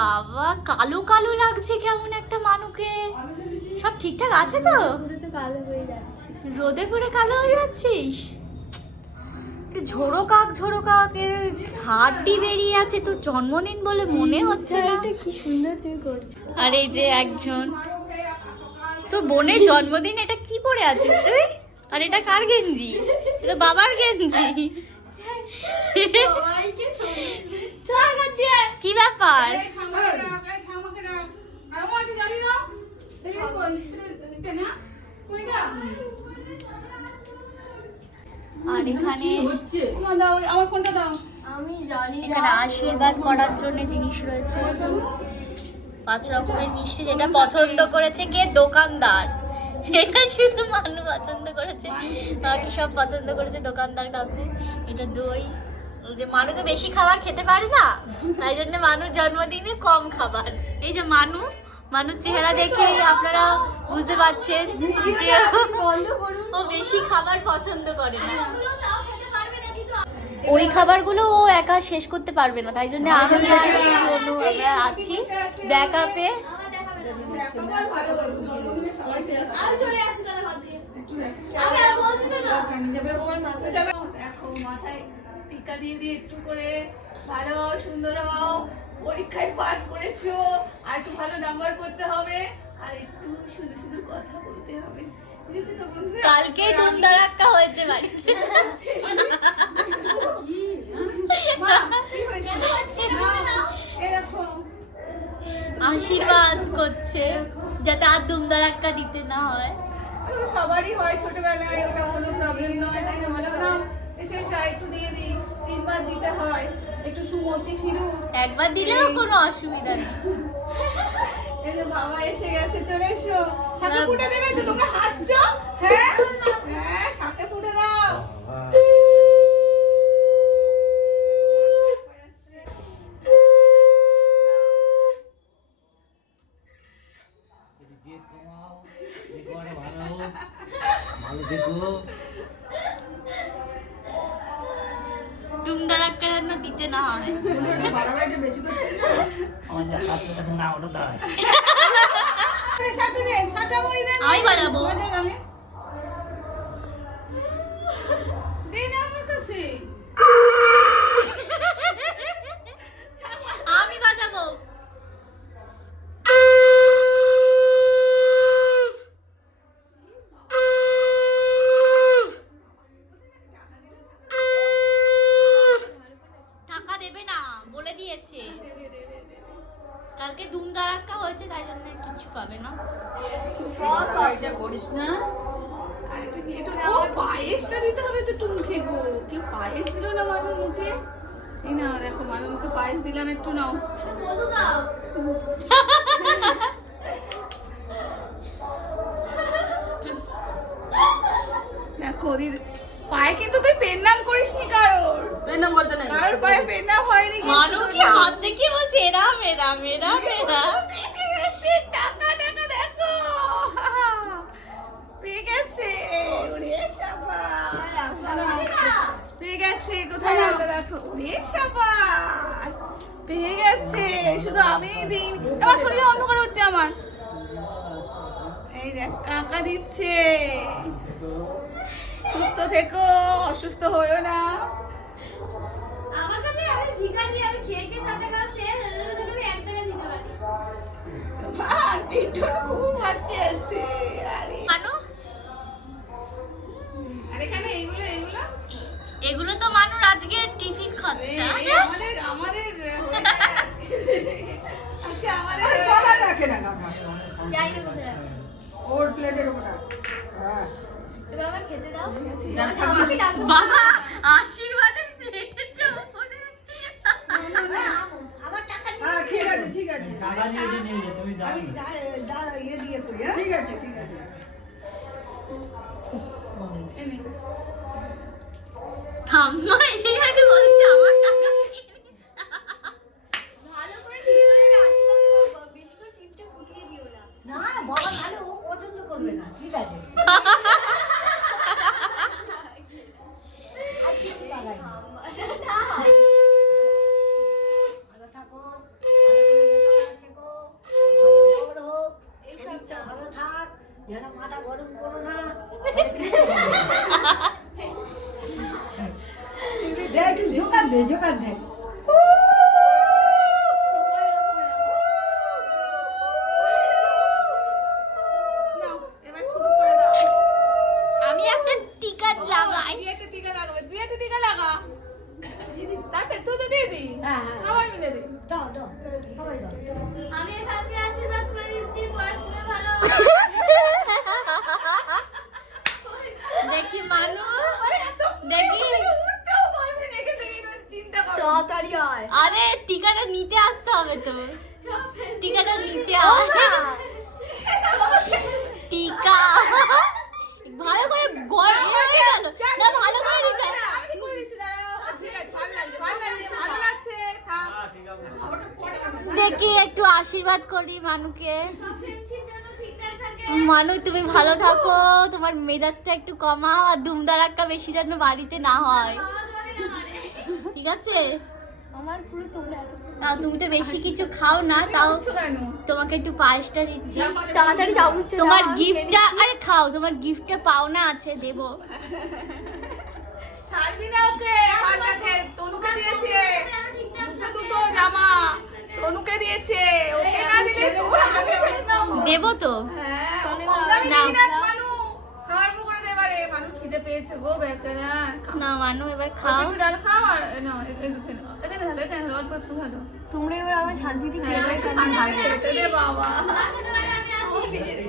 বাবা, কালো কালো লাগছে কেমন একটা মানুকে। সব ঠিকঠাক আছে তো? রোদে পুরো কালো হয়ে যাচ্ছিস। ঝোড়ো কাক এর হাড্ডি বেরিয়ে আছে। তোর জন্মদিন বলে মনে হচ্ছে না। কি সুন্দর তুই করছিস। আর এই যে একজন, তোর বোনের জন্মদিন, এটা কি পরে আছিস তুই? আর এটা কার গেঞ্জি? এটা বাবার গেঞ্জি। কি ব্যাপার? আর এখানে এখানে আশীর্বাদ করার জন্য জিনিস রয়েছে। 5 রকমের মিষ্টি, যেটা পছন্দ করেছে কে? দোকানদার। এটা শুধু মানু পছন্দ করেছে, বাকি সব পছন্দ করেছে দোকানদার কাকু। এটা দই, যে মানু তো বেশি খাবার খেতে পারে না, তাই জন্য মানুর জন্মদিনে কম খাবার। এই যে মানুর চেহারা দেখে আপনারা বুঝতে পারছেন যে ও বেশি খাবার পছন্দ করে না। ওই খাবারগুলো ও একা শেষ করতে পারবে না, তাই জন্য আমি আমরা আছি ব্যাকআপে। মাথায় টিকা দিয়ে দিয়ে একটু করে ভালো সুন্দর হও, পরীক্ষায় পাস করেছো, আর একটু ভালো নাম্বার করতে হবে, আর একটু সুন্দর সুন্দর কথা বলতে হবে। কালকে ধুমধারাক্কা হয়েছে বাড়িতে। আশীর্বাদ করছে যাতে আর ধুমধারাক্কা দিতে না হয়। সবারই হয় ছোটবেলায়, ওটা কোনো প্রবলেম নয়, তাই না? বলো না, এসে একটু দিয়ে দিই, 3 বার দিতে হয়, একটু সুমতি ফিরুক। একবার দিলেও কোনো অসুবিধা নেই। এই যে বাবা এসে গেছে, চলে এসো। ছাকে ফুটে দেবে তো? তোমরা হাসছো? হ্যাঁ হ্যাঁ, ছাকে ফুটে দাও। ধুমধারাক্কা যেন দিতে না হয়। বেশি করছিস না? আমি বাজাবো। আমি বাজাবো। টাকা দেবে না বলে দিয়েছে, কালকে ধুমধারাক্কা হয়েছে তাই জন্য কিছু পাবে না। করিস না, পায়েসটা দিতে হবে তো একটু মুখে গো। কেউ পায়েস দিল না মানুষ মুখে। এই না, দেখো মানুষ মুখে পায়েস দিলাম, একটু নাও। দেখো ওদের পায়ে কিন্তু তুই পেন নাম করিস নি কারোর। পেন নাম বলতে নাই, কারোর পায়ে পেন নাম হয়নি। মানু কি হাত দেখে বলছে এরা মেরা মেরা মেরা। টাকা টাকা দেখো পেয়ে গেছে। ওরে শাবাশ, পেয়ে গেছে। কোথায় আলাদা দেখো, ওরে শাবাশ, পেয়ে গেছে। শুধু আমি দিই, আমার শরীরে অন্ধকার হচ্ছে আমার। এই দেখ কাকা দিচ্ছে। সুস্থ থেকো, অসুস্থ হইও না। আমার কাছে আমি ভিখারি, আমি খেয়ে খেয়ে 7 টাকা শেষ হয়ে গেলে তোকে আমি 1 টাকা দিতে পারি। আর পিঠুর খুব বাকি আছে। আরে মানু, আর এখানে এগুলো তো মানুর আজকে টিফিন খরচা। আমাদের আজকে আমাদের রাখে না কাকা, যাই না কোথায়। ওর প্লেটের উপর। হ্যাঁ, এবার আমাকে খেতে দাও। আমাকে ডাকো। বাবা আশীর্বাদের প্লেটের উপরে। আমার টাকা নিয়ে ঠিক আছে ঠিক আছে, টাকা নিয়ে নিয়ে যা, তুমি দাও। আমি ইয়ে দিয়ে করি। হ্যাঁ ঠিক আছে ঠিক আছে। ঠাম্মা এসে আগে বলছে আমার টাকা নিয়ে নে। ভালো করে ঠিক করে আশীর্বাদ করো, বেশি করে টিপটা ফুটিয়ে দিও না। না বাবা, নাহলে ও পছন্দ করবে না। ঠিক আছে, আর কিছু লাগাই না। ভালো থাকো, ভালো করে মাথা গরম করো না। দে একটু জোগাড় দে, জোগাড় দে। নাও, এবার শুরু করে দাও। আমি একটা টিকাট লাগাই। তুই একটা টিকা লাগাবে, তুই একটা টিকা লাগা। তাতে তুই তো দিয়ে দি। হ্যাঁ, হ্যাঁ। সবাই মিলে দি। দাও, দাও, সবাই দাও। আমি এখানকে আশীর্বাদ করে দিচ্ছি পড়াশোনা ভালো দেখি মানু, আরে এত দেখি। থেকে উঠতেও পারবে না, এখান থেকে এবার চিন্তা করো। তাড়াতাড়ি আয় আরে টিকাটা নিতে আসতে হবে তো, সব ফেল- টিকাটা নিতে হবে। টিকা ভালো করে গরম হয়ে গেল না, ভালো করে নিতে হবে। আমি ঠিক করে দিচ্ছি, দাঁড়াও। ঠিক আছে, ভালো লাগছে, ভালো লাগছে, ভালো লাগছে। থাক। দেখি একটু আশীর্বাদ করি মানুকে। সব ফ্রেন্ডশিপ যেন ঠিকঠাক থাকে মানু তুমি ভালো থাকো, তোমার মেজাজটা একটু কমাও, আর দুমদারাক্কা বেশি যেন বাড়িতে না হয়, বাবা তোমাকে না মানে ঠিক আছে? আমার পুরো তোমরা এত তাও তুমি তো বেশি কিছু খাও না, তাও বুঝছো কেন? তোমাকে একটু পায়েসটা দিচ্ছি। তাড়াতাড়ি যাও বুঝছো তোমার গিফটটা, আরে খাও, তোমার গিফটটা পাওনা আছে, দেবো। ছাড়বি না ওকে, মালটাকে। তনুকে দিয়েছে ঠিকঠাক দুটো দুটো জামা, তনুকে দিয়েছে। ওকে না দিলে তোর হাতে ফেলে দাও। দেবো তো। হ্যাঁ, ও চলে কম না। দামি নাও। দিবি না, মানু। খাওয়ার মুখ করে দে এবারে। মানু খিদে পেয়েছে গো, বেচারা। খাও। না মানু এবার অল্প খাও। একটু ডাল খাও আর নাও, এখানে ধরো, এখানে ধরো, অল্প একটু ধরো। তোমরা এবার আমার শান্তিতে হ্যাঁ, একটু শান্তি খেতে দে বাবা। আমি আছি